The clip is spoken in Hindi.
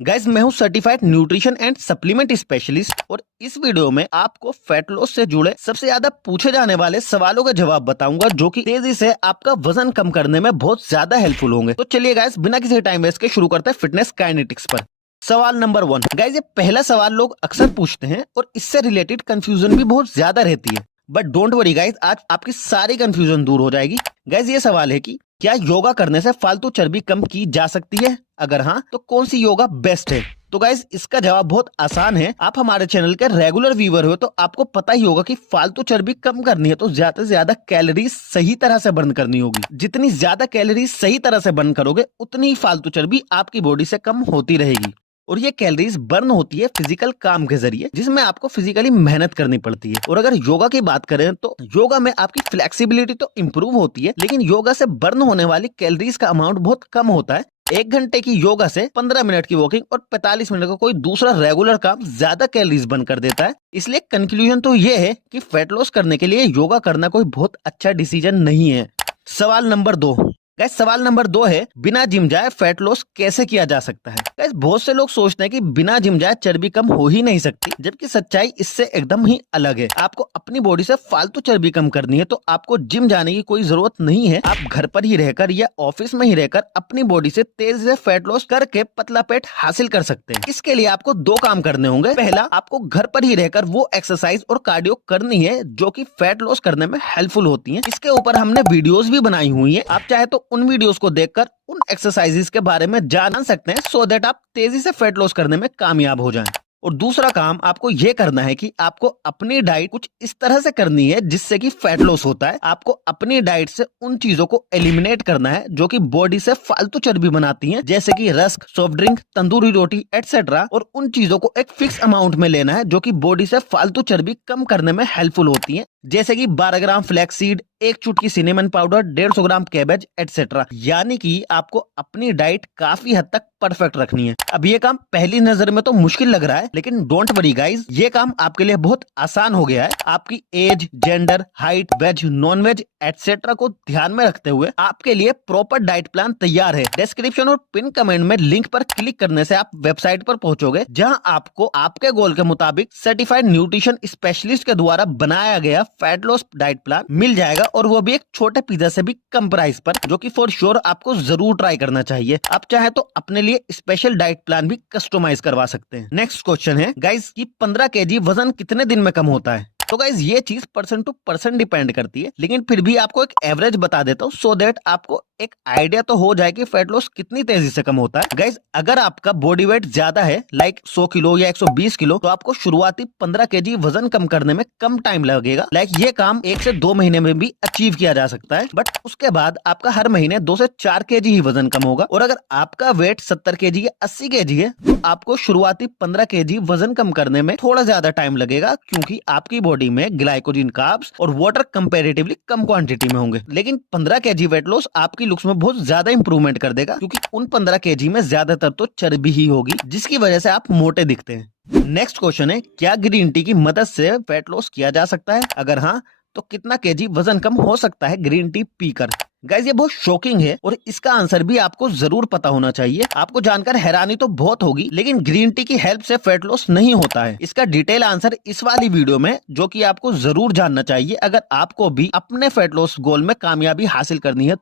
गाइस, मैं हूं certified nutrition and supplement specialist और इस वीडियो में आपको फैट लॉस से जुड़े सबसे ज्यादा पूछे जाने वाले सवालों के जवाब बताऊंगा, जो कि तेजी से आपका वजन कम करने में बहुत ज्यादा हेल्पफुल होंगे। तो चलिए गाइस, बिना किसी टाइम वेस्ट के शुरू करते हैं फिटनेस काइनेटिक्स पर। सवाल नंबर 1। गाइस, ये पहला सवाल लोग अक्सर पूछते हैं और इससे रिलेटेड कंफ्यूजन भी बहुत ज्यादा रहती है। बट डोंट वरी गाइस, आज आपकी सारी कंफ्यूजन दूर हो जाएगी। गाइस, ये सवाल है कि क्या योगा करने से फालतू चर्बी कम की जा सकती है? अगर हाँ, तो कौन सी योगा बेस्ट है? तो गाइस, इसका जवाब बहुत आसान है। आप हमारे चैनल के रेगुलर व्यूअर हो तो आपको पता ही होगा कि फालतू चर्बी कम करनी है तो ज्यादा से ज्यादा कैलोरीज सही तरह से बर्न करनी होगी। जितनी ज्यादा कैलोरीज सही तरह से बर्न करोगे, उतनी ही फालतू चर्बी आपकी बॉडी से कम होती रहेगी। और ये कैलोरीज बर्न होती है फिजिकल काम के जरिए, जिसमें आपको फिजिकली मेहनत करनी पड़ती है। और अगर योगा की बात करें तो योगा में आपकी फ्लेक्सिबिलिटी तो इम्प्रूव होती है, लेकिन योगा से बर्न होने वाली कैलोरीज का अमाउंट बहुत कम होता है। 1 घंटे की योगा से 15 मिनट की वॉकिंग और 45 मिनट का कोई दूसरा रेगुलर काम ज्यादा कैलोरीज बर्न कर देता है। इसलिए कंक्लूजन तो ये है कि फैट लॉस करने के लिए योगा करना कोई बहुत अच्छा डिसीजन नहीं है। सवाल नंबर 2। गाइस, सवाल नंबर 2 है, बिना जिम जाए फैट लॉस कैसे किया जा सकता है? गाइस, बहुत से लोग सोचते हैं कि बिना जिम जाए चर्बी कम हो ही नहीं सकती, जबकि सच्चाई इससे एकदम ही अलग है। आपको अपनी बॉडी से फालतू चर्बी कम करनी है तो आपको जिम जाने की कोई जरूरत नहीं है। आप घर पर ही रहकर या ऑफिस में ही रहकर अपनी बॉडी से तेजी से फैट लॉस करके पतला पेट हासिल कर सकते हैं। इसके लिए आपको 2 काम करने होंगे। पहला, आपको घर पर ही रहकर वो एक्सरसाइज और कार्डियो करनी है जो कि फैट लॉस करने में हेल्पफुल होती है। इसके ऊपर हमने वीडियोस भी बनाई हुई है, आप चाहे तो उन वीडियोस को देखकर उन एक्सरसाइजेस के बारे में जान सकते हैं, सो दैट आप तेजी से फैट लॉस करने में कामयाब हो जाएं। और दूसरा काम आपको यह करना है कि आपको अपनी डाइट कुछ इस तरह से करनी है जिससे कि फैट लॉस होता है। आपको अपनी डाइट से उन चीजों को एलिमिनेट करना है जो कि बॉडी से फालतू चर्बी बनाती हैं, जैसे कि रस्क, सॉफ्ट ड्रिंक, तंदूरी रोटी एटसेट्रा। और उन चीजों को एक फिक्स अमाउंट में लेना है जो कि बॉडी से फालतू चर्बी कम करने में हेल्पफुल होती है, जैसे कि 12 ग्राम फ्लैक्स सीड, 1 चुटकी सिनेमन पाउडर, 150 ग्राम कैबेज एटसेट्रा। यानी कि आपको अपनी डाइट काफी हद तक परफेक्ट रखनी है। अब ये काम पहली नजर में तो मुश्किल लग रहा है, लेकिन डोंट वरी गाइस, ये काम आपके लिए बहुत आसान हो गया है। आपकी age, gender, height, veg, non veg etcetera को ध्यान में रखते हुए आपके लिए प्रॉपर डाइट प्लान तैयार है। डिस्क्रिप्शन और पिन कमेंट में लिंक पर क्लिक करने से आप वेबसाइट पर पहुंचोगे, जहां आपको आपके गोल के मुताबिक सर्टिफाइड न्यूट्रिशन स्पेशलिस्ट के द्वारा बनाया गया फैट लॉस डाइट प्लान मिल जाएगा, और वो भी एक छोटे पिज्जा से भी कम प्राइस पर, जो कि फॉर श्योर आपको जरूर ट्राई करना चाहिए। आप चाहे तो अपने लिए स्पेशल डाइट प्लान भी कस्टमाइज करवा सकते हैं। नेक्स्ट क्वेश्चन है गाइस कि 15 केजी वजन कितने दिन में कम होता है? तो गाइस, ये चीज पर्सन टू पर्सन डिपेंड करती है, लेकिन फिर भी आपको एक एवरेज बता देता हूँ, सो दैट आपको एक आइडिया तो हो जाए कि फैट लॉस कितनी तेजी से कम होता है। गाइस, अगर आपका बॉडी वेट ज्यादा है, लाइक 100 किलो या 120 किलो, तो आपको शुरुआती 15 केजी वजन कम करने में कम टाइम लगेगा। लाइक ये काम 1 से 2 महीने में भी अचीव किया जा सकता है, बट उसके बाद आपका हर महीने 2 से 4 केजी ही वजन कम होगा। और अगर आपका वेट 70 केजी या 80 केजी है, तो आपको शुरुआती 15 केजी वजन कम करने में थोड़ा ज्यादा टाइम लगेगा, क्योंकि आपकी बॉडी में ग्लाइकोजन, कार्ब्स और वाटर कंपैरेटिवली कम क्वांटिटी में होंगे। लेकिन 15 केजी वेट लॉस आपकी लुक्स में बहुत ज्यादा इंप्रूवमेंट कर देगा, क्योंकि उन 15 केजी में ज्यादातर तो चर्बी ही होगी, जिसकी वजह से आप मोटे दिखते हैं। नेक्स्ट क्वेश्चन है, क्या ग्रीन टी की मदद से फैट लॉस किया जा सकता है? अगर हाँ, तो कितना केजी वजन कम हो सकता है ग्रीन टी पीकर? गाइस, ये बहुत शॉकिंग है और इसका आंसर भी आपको जरूर पता होना चाहिए। आपको जानकर हैरानी तो बहुत होगी, लेकिन ग्रीन टी की हेल्प से फैट लॉस नहीं होता है। इसका डिटेल आंसर इस वाली वीडियो में, जो कि आपको जरूर जानना चाहिए अगर आपको भी अपने फैट लॉस गोल में कामयाबी हासिल करनी है तो।